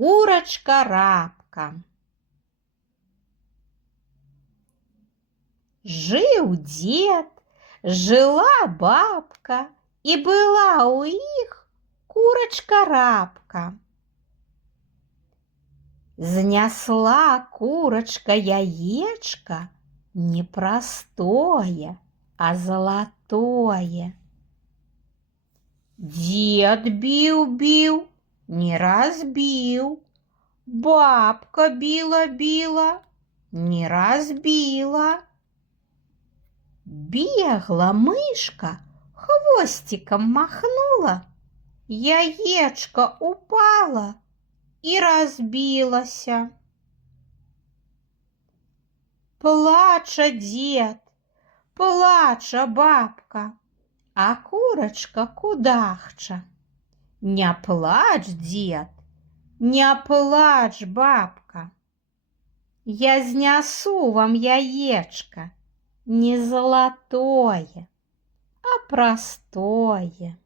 Курочка-рабка. Жил дед, жила бабка, и была у их курочка-рабка. Знесла курочка яєчко не простое, а золотое. Дед бил-бил, не разбил, бабка била-била, не разбила. Бегла мышка, хвостиком махнула, яєчко упало и разбилося. Плача дед, плача бабка, а курочка кудахча. Не плачь, дед, не плачь, бабка, я знесу вам яєчко не золотое, а простое.